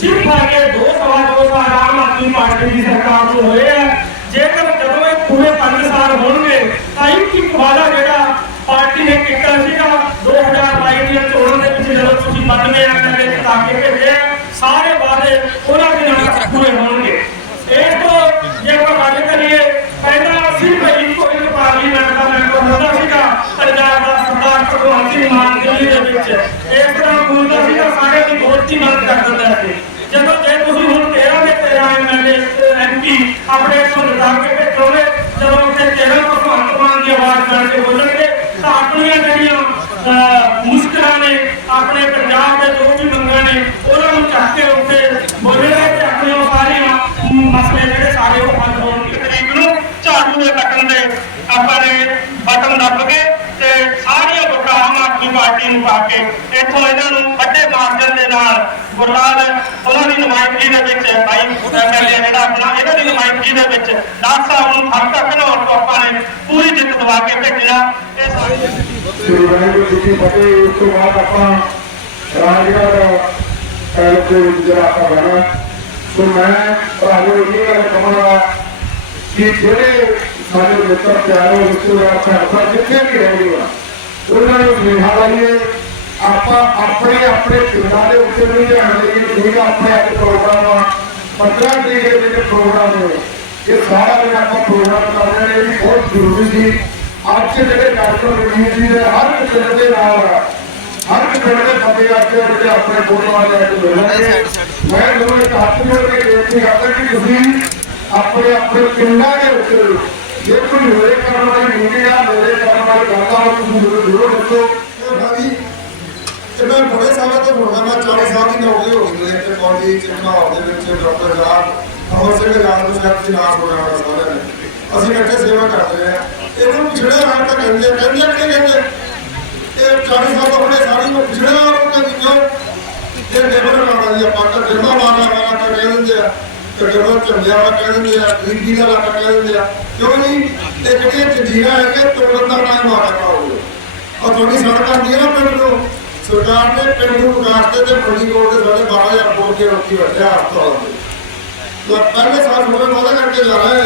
ਸਿਰਫ ਆਗੇ ਦੋ ਸਵਾ ਦੋ ਸਾਲ ਆਮ ਆਦਮੀ ਪਾਰਟੀ ਦੀ ਸਰਕਾਰ ਤੋਂ ਹੋਏ ਆ। ਜੇਕਰ ਜਦੋਂ ਇਹ ਪੂਰੇ 5 ਸਾਲ ਹੋਣਗੇ, ਤਾਂ ਇਹ ਕੀ ਵਾਦਾ ਜਿਹੜਾ ਪਾਰਟੀ ਨੇ ਕੀਤਾ ਸੀਗਾ 2022 ਦੀਆਂ ਚੋਣਾਂ ਦੇ ਵਿੱਚ ਜਦੋਂ ਤੁਸੀਂ ਮੰਨਵੇਂ ਆ ਕਹਿੰਦੇ ਤਾਂ ਕਿ ਭੇਜੇ ਸਾਰੇ ਵਾਦੇ ਉਹਨਾਂ ਦੇ ਨਾਲ ਪੂਰੇ ਹੋਣਗੇ। ਇਹ ਤੋਂ ਜੇ ਆਪਾਂ ਗੱਲ ਕਰੀਏ, ਪਹਿਲਾਂ ਸਿਰਫ ਇੱਕੋ ਇੱਕ ਪਾਰਲੀਮੈਂਟ ਦਾ ਮੈਂਬਰ ਹੁੰਦਾ ਸੀਗਾ, ਪੰਜਾਬ ਦਾ ਸਰਦਾਰ ਭਗਵੰਤ ਸਿੰਘ ਮਾਨ ਦਿੱਲੀ ਦੇ ਵਿੱਚ। ਇਸ ਤਰ੍ਹਾਂ ਬੋਲਦਾ ਸੀਗਾ ਸਾਰੇ ਦੀ ਬਹੁਤ ਹੀ ਮਦਦ ਕਰਦਾ ਐਮਐਲਏ ਆਪਣੇ ਤੋਂ ਲਗਾ ਕੇ ਭੇਜੋਗੇ ਜਦੋਂ ਉੱਥੇ ਤੇਰਾ ਭਗਵੰਤ ਮਾਨ ਦੀ ਆਵਾਜ਼ ਬਣ ਕੇ ਬੋਲਣਗੇ, ਤਾਂ ਆਪਣੀਆਂ ਜਿਹੜੀਆਂ ਮੁਸ਼ਕਲਾਂ ਨੇ, ਆਪਣੇ ਪੰਜਾਬ ਦੇ ਜੋ ਵੀ ਮੰਗਾਂ ਨੇ, ਉਹਨਾਂ ਨੂੰ ਚੱਕ ਕੇ ਉੱਥੇ ਬੋਲਣਾ ਤੇ ਆਪਣੇ ਸਾਰੀਆਂ ਮਸਲੇ ਜਿਹੜੇ ਸਾਰੇ ਉਹ ਹੱਲ ਹੋਣਗੇ ਤਰੀਕ ਨੂੰ ਝਾੜੂ ਦੇ ਕੱਟਣ ਦੇ ਆਪਾਂ ਨੇ ਬਟਨ ਦੱਬ ਕੇ ਤੇ ਸਾਰੀਆਂ ਵੋਟਾਂ ਆਮ ਆਦਮੀ ਪਾਰਟੀ ਨੂੰ ਪਾ ਕੇ ਇੱਥੋਂ ਇਹਨਾਂ ਨੂੰ ਵੱਡੇ ਮਾਰਜਨ ਦੇ ਨਾਲ ਗੁਰਲਾਲ ਉਹਨਾਂ ਦੀ ਨੁਮਾਇੰਦਗੀ ਦੇ ਵਿੱਚ ਭਾਈ ਐਮਐਲਏ ਜਿਹੜਾ ਆਪਣਾ, ਇਹਨਾਂ ਦੀ ਨੁਮਾਇੰਦਗੀ ਦੇ ਵਿੱਚ ਡਾਕਟਰ ਸਾਹਿਬ ਨੂੰ ਹੱਕ ਤੱਕ ਨਾ ਤੋਂ ਆਪਾਂ ਨੇ, ਪੂਰੀ ਜਿੱਤ ਦਵਾ ਕੇ ਭੇਜਣਾ ਇਹ ਸਾਰੀ ਸ੍ਰੀ ਵਾਹਿਗੁਰੂ ਜੀ ਕੀ ਫਤਿਹ। ਉਸ ਤੋਂ ਬਾਅਦ ਆਪਾਂ ਰਾਜਗੜ੍ਹ ਪੈਲਸ ਦੇ ਵਿੱਚ ਜਿਹੜਾ ਆਪਾਂ ਬਣਾ ਸੋ ਮੈਂ ਭਰਾਵੋ ਇਹ ਗੱਲ ਕਹਾਂਗਾ ਕਿ ਜਿਹੜੇ ਸਾਡੇ ਮਿੱਤਰ ਪਿਆਰੇ ਰਿਸ਼ਤੇਦਾਰ ਭੈਣ ਜਿੱਥੇ ਵੀ ਰਹਿੰਦੇ ਆ, ਉਹਨਾਂ ਨੂੰ ਸੁਨੇਹਾ ਲਾਈਏ। ਆਪਾਂ ਆਪਣੇ ਆਪਣੇ ਪਿੰਡਾਂ ਦੇ ਉੱਤੇ ਵੀ ਧਿਆਨ ਦੇਈਏ ਠੀਕ ਆ ਆਪਣੇ ਆਪਣੇ ਪ੍ਰੋਗਰਾਮ ਆ। 15 ਤਰੀਕ ਦੇ ਵਿੱਚ ਪ੍ਰੋਗਰਾਮ ਹੈ ਇਹ ਸਾਰਾ ਦਿਨ ਆਪਾਂ ਪ੍ਰੋਗਰਾਮ ਕਰ ਰਹੇ ਨੇ ਇਹ ਵੀ ਬਹੁਤ ਜ਼ਰੂਰੀ ਸੀ। ਅੱਜ ਜਿਹੜੇ ਡਾਕਟਰ ਰਣਜੀਤ ਜੀ ਦੇ ਹਰ ਇੱਕ ਪਿੰਡ ਦੇ ਨਾਲ ਆ। ਹਰ ਇੱਕ ਪਿੰਡ ਦੇ ਬੰਦੇ ਅੱਜ ਦੇ ਵਿੱਚ ਆਪਣੇ ਫੋਟੋ ਵਾਲੇ ਅੱਜ ਮਿਲਣਗੇ ਮੈਂ ਤੁਹਾਨੂੰ ਇੱਕ ਹੱਥ ਜੋੜ ਕੇ ਬੇਨਤੀ ਕਰਦਾ ਕਿ ਤੁਸੀਂ ਆਪਣੇ ਆਪਣੇ ਪਿੰਡਾਂ ਦੇ ਵਿੱਚ, ਜੇ ਕੋਈ ਮੇਰੇ ਕਰਨ ਵਾਲੀ ਮੀਟਿੰਗ ਆ, ਮੇਰੇ ਕਰਨ ਵਾਲੀ ਗੱਲਾਂ ਆ ਤੁਸੀਂ ਜ਼ਰੂਰ ਜ਼ਰੂਰ ਦੱਸੋ। ਭਾਜੀ ਤੇ ਮੈਂ ਬੜੇ ਸਾਲਾਂ ਤੋਂ ਹੋਣਾ ਮੈਂ 40 ਸਾਲ ਦੀ ਨੌਕਰੀ ਹੋ ਗਈ ਤੇ ਕਾਲਜ ਚ ਦੇ ਵਿੱਚ, ਡਾਕਟਰ ਜਾਨ ਅਮਰ ਸਿੰਘ ਜਾਨ ਨੂੰ ਸ਼ਾਇਦ ਤੁਸੀਂ ਨਾਮ ਸੁਣਿਆ ਸਾਰਿਆਂ ਨੇ। ਅਸੀਂ ਇਕੱਠੇ ਸੇਵਾ ਕਰਦੇ ਰਹੇ ਹਾਂ। ਇਹਨੂੰ ਪਿਛੜੇ ਹਾਲ ਤੱਕ ਕਹਿੰਦੇ ਕਹਿੰਦੇ ਕਿ ਕਹਿੰਦੇ ਇਹ 40 ਸਾਲ ਤੋਂ ਹੋਣੇ ਸਾਰੀ ਨੂੰ ਪਿਛੜੇ ਹਾਲ ਨੂੰ ਕਹਿੰਦੇ ਕਿਉਂ? ਇਹ ਡੇਬਰ ਮਾਰਨਾ ਜੀ ਆਪਾਂ ਤਾਂ ਡੇਬਰ ਮਾਰਨਾ ਵਾਲਾ ਤਾਂ ਕਹਿ ਦਿੰਦੇ ਆ। ਤੇ ਡੇਬਰ ਝੰਡਿਆ ਵਾਲਾ ਕਹਿ ਦਿੰਦੇ ਆ, ਗਰੀਬੀ ਦਾ ਇਲਾਕਾ ਕਹਿ ਦਿੰਦੇ ਆ। ਕਿਉਂ ਨਹੀਂ ਇਹ ਜਿਹੜੀਆਂ ਜੰਜੀਰਾਂ ਹੈਗੀਆਂ ਤੋੜਨ ਦਾ ਨਾ ਮਾਰਾ ਪਾਓਗੇ ਔਰ ਤੁਹਾਡੀ ਸੜਕ ਆਉਂਦੀ ਹੈ ਨਾ ਪਿੰਡ ਨੂੰ ਸਰਕਾਰ ਨੇ ਪਿੰਡ ਨੂੰ ਵਿਕਾਸ ਤੇ ਮੰਡੀ ਕੋਲ ਦੇ ਸਾਡੇ 12000 ਕੋਲ ਕੇ ਰੋਕੀ ਬੈਠਿਆ ਹਸਪਤਾਲ ਦੇ। ਤਾਂ ਪਹਿਲੇ ਸਾਲ ਹੋਵੇ ਵਾਦਾ ਕਰਕੇ ਜਾ ਹੈ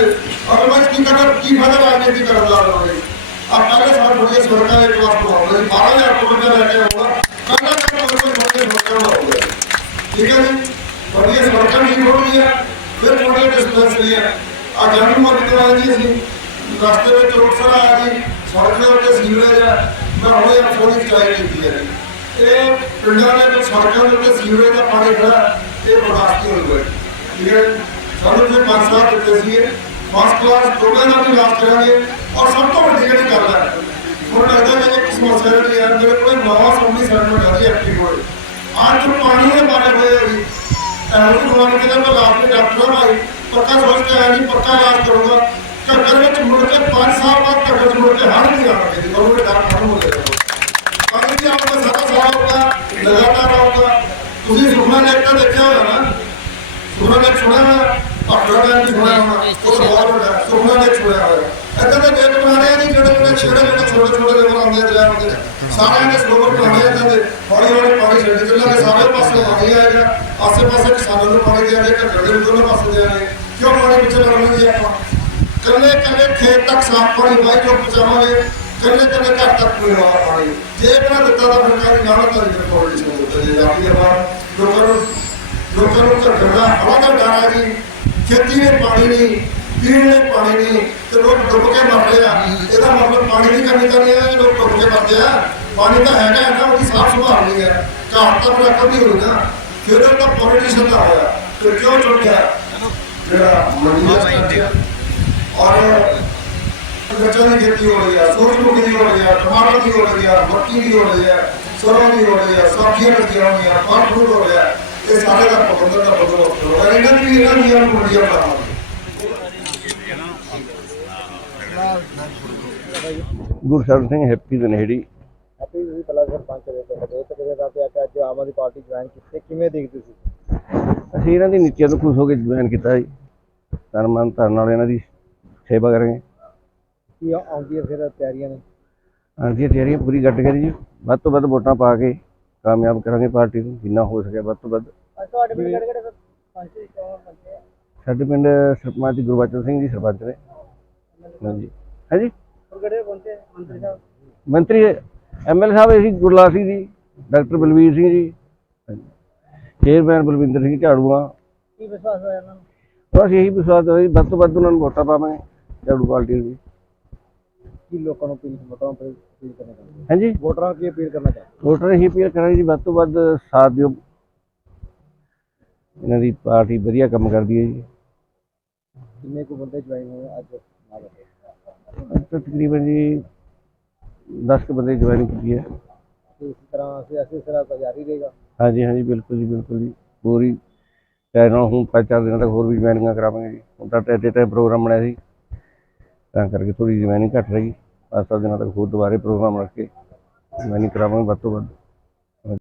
ਔਰ ਕੀ ਕਦਰ ਕੀ ਫਾਇਦਾ ਰਾਜਨੀਤੀ ਕਰਨ ਦਾ ਹੋਵੇ ਆ ਪਹਿਲੇ ਸਾਲ ਹੋਏ ਸਰਕਾਰ ਦੇ ਕਲਾਸ ਬਣਾਉਂਦੇ 12000 ਕੋਲ ਕੇ ਲੈ ਕੇ ਆਉਂਦਾ, ਪਹਿਲੇ ਸਾਲ ਹੋਵੇ ਹੋਵੇ ਸਰਕਾਰ ਬਣਾਉਂਦੇ ਠੀਕ ਹੈ ਜੀ? ਵਧੀਆ ਸਰਕਾਰ ਨਹੀਂ ਹੋ ਰਹੀ ਹੈ ਫਿਰ ਮੋੜੇ ਡਿਸਪੈਂਸਰੀ ਹੈ ਆ। ਜਨਮ ਮੋਦੀ ਤੋਂ ਜੀ ਅਸੀਂ। ਰਸਤੇ ਵਿੱਚ ਰੋਕਸਰਾ ਆ ਜੀ ਸੜਕ ਦੇ ਉੱਤੇ ਸੀਵਰੇਜ ਹੈ ਮੈਂ ਹੁਣੇ ਫੋਨ ਚਲਾਈ ਕੀਤੀ ਹੈ ਇਹ ਪਿੰਡਾਂ ਦੇ ਵਿੱਚ ਸੜਕਾਂ ਦੇ ਉੱਤੇ ਸੀਵਰੇਜ ਦਾ ਪਾਣੀ ਖੜਾ ਹੈ, ਇਹ ਬਰਦਾਸ਼ਤ ਨਹੀਂ ਹੋਊਗਾ ਠੀਕ ਹੈ ਸਾਨੂੰ ਜੇ ਪੰਜ ਸਾਲ ਦਿੱਤੇ ਸੀ ਫਸਟ ਕਲਾਸ ਪ੍ਰੋਗਰਾਮ ਦਾ ਵੀ ਇਲਾਜ ਕਰਾਂਗੇ ਔਰ ਸਭ ਤੋਂ ਵੱਡੀ ਜਿਹੜੀ ਗੱਲ ਹੈ ਹੁਣ ਲੱਗਦਾ ਹੈ ਕਿ ਕਿਸ ਮਸਲੇ ਦੀ ਯਾਰ ਮੇਰੇ ਕੋਲ ਨਵਾਂ ਸੰਬੰਧੀ ਸਰਟੀਫਿਕੇਟ ਹੈ ਜੀ ਐਕਟਿਵ ਹੋਏ ਅੱਜ ਤੋਂ ਪਾਣੀ ਦੇ ਬਾਰੇ ਹੋਏ ਜੀ ਐਵੇਂ ਦੁਆਰੇ ਕਿਤੇ ਮੈਂ ਲਾਭ ਦੇ ਡਾਕਟਰ ਭਾਈ ਪੱਕਾ ਸੋਚ ਕੇ ਆਇਆ ਜੀ ਪੱਕਾ ਇਲਾਜ ਕਰੂੰਗਾ ਘਰ ਵਿੱਚ ਮੁੜ ਕੇ 5 ਸਾਲ ਬਾਅਦ ਘਰ ਵਿੱਚ ਮੁੜ ਕੇ ਹੜ ਨਹੀਂ ਆਉਣਾ ਜੀ ਤੁਹਾਨੂੰ ਆਪਣਾ ਸਾਰਾ ਸਾਲ ਹੋਗਾ ਲਗਾਤਾਰ ਆਊਗਾ ਤੁਸੀਂ ਸੁਖਨਾ ਨੇ ਦੇਖਿਆ ਹੋਇਆ ਨਾ? ਸੁਖਨਾ ਨੇ ਸੁਣਿਆ ਹੋਇਆ ਭਾਖੜਾ ਨੇ ਸੁਣਿਆ ਹੋਣਾ। ਉਹ ਬਹੁਤ ਵੱਡਾ, ਸੁਖਨਾ ਨੇ ਸੁਣਿਆ ਹੋਇਆ ਇੱਦਾਂ ਦੇ ਗੇਟ ਬਣਾ ਰਹੇ ਜਿਹੜੇ ਜਿਹੜੇ ਛੋਟੇ ਜਿਹੜੇ ਛੋਟੇ ਛੋਟੇ ਦੇ ਬਣਾਉਂਦੇ ਦਰਿਆ ਹੁੰਦੇ ਸਾਰਿਆਂ ਨੇ ਸਰੋਵਰ ਬਣਾਏ ਇੱਦਾਂ ਹੌਲੀ ਹੌਲੀ ਪਾਣੀ ਛੱਡ ਚੱਲਾਂਗੇ, ਸਾਰੇ ਪਾਸੇ ਪਾਣੀ ਆਏਗਾ ਆਸੇ ਪਾਸੇ ਕਿਸਾਨਾਂ ਨੂੰ ਪਾਣੀ ਦਿਆਂਗੇ ਘੱਗਰ ਦੇ ਦੋਨੋਂ ਪਾਸੇ ਦਿਆਂਗੇ ਕਿਉਂ ਪਾਣੀ ਪਿੱਛੇ ਲੜਨਗੇ ਆਪਾਂ? ਕੱਲੇ ਕੱਲੇ ਖੇਤ ਤੱਕ ਸਾਫ਼ ਪਾਣੀ ਬਾਈ ਪਹੁੰਚਾਵਾਂਗੇ। ਕੱਲੇ ਕੱਲੇ ਘਰ ਤੱਕ ਪੂਰਾ ਪਾਣੀ ਜੇ ਬਣਾ ਦਿੱਤਾ ਤਾਂ ਫਿਰ ਕਾਹਦੀ ਨਾਲ ਤਾਂ ਨਹੀਂ ਕੋਲ ਨਹੀਂ ਹੁੰਦਾ ਜੇ ਆਪੀ ਆਪਾਂ ਲੋਕਾਂ ਨੂੰ ਲੋਕਾਂ ਨੂੰ ਘਰ ਦਾ ਦਾ ਡਰ ਹੈ ਜੀ। ਖੇਤੀ ਨੇ ਪਾਣੀ ਨਹੀਂ ਪੀਣ ਨੇ ਪਾਣੀ ਨਹੀਂ ਤੇ ਲੋਕ ਡੁੱਬ ਕੇ ਮਰ ਰਹੇ ਆ। ਇਹਦਾ ਮਤਲਬ ਪਾਣੀ ਦੀ ਕਮੀ ਤਾਂ ਨਹੀਂ ਹੈ ਲੋਕ ਡੁੱਬ ਕੇ ਮਰਦੇ ਆ। ਪਾਣੀ ਤਾਂ ਹੈਗਾ ਹੈ ਨਾ ਉਹਦੀ ਸਾਫ਼ ਸੰਭਾਲ ਨਹੀਂ ਹੈ। ਘਾਟ ਤਾਂ ਪ੍ਰਕਟ ਨਹੀਂ ਹੋਈ ਨਾ। ਫਿਰ ਤਾਂ ਪੋਲੀਟੀਸ਼ੀਅਨ ਦਾ ਹੋਇਆ। ਤੇ ਕਿਉਂ ਚੁੱਕ ਗਿਆ ਜਿਹੜਾ ਮੰਡੀ ਦਾ ਔਰ ਦੀ ਖੇਤੀ ਹੋ ਰਹੀ ਹੈ ਸੂਰਜਮੁਖੀ ਦੀ ਹੋ ਰਹੀ ਹੈ ਟਮਾਟਰ ਦੀ ਹੋ ਰਹੀ ਹੈ ਮੱਕੀ ਦੀ ਹੋ ਰਹੀ ਹੈ ਸਰੋਂ ਦੀ ਹੋ ਰਹੀ ਹੈ ਸਬਜ਼ੀਆਂ ਲੱਗੀਆਂ ਹੋਈਆਂ ਫਲ ਫਰੂਟ ਹੋ ਰਿਹਾ ਹੈ। ਇਹ ਸਾਰੇ ਦਾ ਪ੍ਰਬੰਧਨ ਦਾ ਬੰਦੋਬਸਤ ਹੋ ਰਿਹਾ। ਇਹਨਾਂ ਦੀ ਇਹਨਾਂ ਦੀਆਂ ਨੂੰ ਮੰਡੀਆਂ ਬਣਾਵਾਂਗੇ ਗੁਰਸ਼ਰਨ ਸਿੰਘ ਹੈਪੀ ਦਨੇੜੀ ਆਪੇ ਤੁਸੀਂ ਪਹਿਲਾਂ ਸਰਪੰਚ ਰਹੇ ਪਿੰਡ ਦੇ ਤੇ ਕਿਵੇਂ ਦਾ ਪਿਆ ਕਿ ਅੱਜ ਆਮ ਆਦਮੀ ਪਾਰਟੀ ਜੁਆਇਨ ਕੀਤੀ। ਕਿਵੇਂ ਦੇਖਦੇ ਸੀ ਅਸੀਂ ਇਹਨਾਂ ਦੀ ਨੀਤੀਆਂ ਤੋਂ ਖੁਸ਼ ਹੋ ਕੇ ਜੁਆਇਨ ਕੀਤਾ ਜੀ। ਤਨਮਨ ਧਰਨ ਨਾਲ ਇਹਨਾਂ ਦੀ ਸੇਵਾ ਕਰਾਂਗੇ। ਕੀ ਆਉਂਦੀ ਹੈ ਫਿਰ ਤਿਆਰੀਆਂ ਨੇ? ਆਂਦੀਆਂ ਤਿਆਰੀਆਂ ਪੂਰੀ ਕੱਟ ਕੇ ਜੀ। ਵੱਧ ਤੋਂ ਵੱਧ ਵੋਟਾਂ ਪਾ ਕੇ ਕਾਮਯਾਬ ਕਰਾਂਗੇ ਪਾਰਟੀ ਨੂੰ ਜਿੰਨਾ ਹੋ ਸਕੇ ਵੱਧ ਤੋਂ ਵੱਧ। ਅੱਜ ਤੁਹਾਡੇ ਪਿੰਡ ਕਿਹੜੇ ਕਿਹੜੇ ਸਰਪੰਚ ਦੀ ਚੋਣ ਬੰਦੇ ਸਾਡੇ ਪਿੰਡ ਸਰਪੰਚ ਗੁਰਬਚਨ ਸਿੰਘ ਜੀ ਸਰਪੰਚ ਨੇ। ਹਾਂਜੀ। ਹਾਂਜੀ? ਕਿਹੜੇ ਮੰਤਰੀ ਸਾਹਿਬ? ਮੰਤਰੀ ਐਮਐਲ ਸਾਹਿਬ ਅਸੀਂ ਗੁਰਲਾਲ ਸਿੰਘ ਜੀ ਡਾਕਟਰ ਬਲਵੀਰ ਸਿੰਘ ਜੀ ਚੇਅਰਮੈਨ ਬਲਵਿੰਦਰ ਸਿੰਘ ਝਾੜੂਆ। ਕੀ ਵਿਸ਼ਵਾਸ ਹੋਇਆ ਇਹਨਾਂ ਨੂੰ? ਬਸ ਇਹੀ ਵਿਸ਼ਵਾਸ ਹੈ ਜੀ ਵੱਧ ਤੋਂ ਵੱਧ ਉਹਨਾਂ ਨੂੰ ਵੋਟਾਂ ਪਾਵਾਂਗੇ ਝਾੜੂ ਪਾਰਟੀ ਨੂੰ ਕੀ ਲੋਕਾਂ ਨੂੰ ਅਪੀਲ ਵੋਟਰਾਂ ਨੂੰ ਅਪੀਲ ਕਰਨਾ ਚਾਹੁੰਦੇ ਹਾਂਜੀ। ਵੋਟਰਾਂ ਕੀ ਅਪੀਲ ਕਰਨਾ ਚਾਹੁੰਦੇ ਵੋਟਰ ਇਹੀ ਅਪੀਲ ਕਰਾਂਗੇ ਜੀ। ਵੱਧ ਤੋਂ ਵੱਧ ਸਾਥ ਦਿਓ। ਇਹਨਾਂ ਦੀ ਪਾਰਟੀ ਵਧੀਆ ਕੰਮ ਕਰਦੀ ਹੈ ਜੀ। ਕਿੰਨੇ ਕੁ ਬੰਦੇ ਜੁਆਇਨ ਹੋਏ ਅੱਜ? ਨਾਲ ਤਕਰੀਬਨ ਜੀ 10 ਕੁ ਬੰਦੇ ਜੁਆਇਨ ਕੀਤੀ ਹੈ ਇਸੇ ਤਰ੍ਹਾਂ ਅਸੀਂ ਅਸੀਂ ਸਿਰਾ ਜਾਰੀ ਰਹੇਗਾ? ਹਾਂਜੀ ਹਾਂਜੀ ਬਿਲਕੁਲ ਜੀ ਬਿਲਕੁਲ ਜੀ। ਹੀ ਟਾਈਮ ਨਾਲ ਹੁਣ ਪੰਜ ਚਾਰ ਦਿਨਾਂ ਤੱਕ ਹੋਰ ਵੀ ਜੁਆਇਨਿੰਗਾਂ ਕਰਾਵਾਂਗੇ ਜੀ। ਹੁਣ ਤਾਂ ਟੈਟੇ ਟਾਈਮ ਪ੍ਰੋਗਰਾਮ ਬਣਿਆ ਸੀ। ਤਾਂ ਕਰਕੇ ਥੋੜੀ ਜੁਆਇਨਿੰਗ ਘੱਟ ਰਹੀ। ਪੰਜ ਸੱਤ ਦਿਨਾਂ ਤੱਕ ਹੋਰ ਦੁਬਾਰੇ ਪ੍ਰੋਗਰਾਮ ਰੱਖ ਕੇ ਜੁਆਇਨਿੰਗ ਕਰਾਵਾਂਗੇ ਵੱਧ ਤੋਂ ਵੱਧ।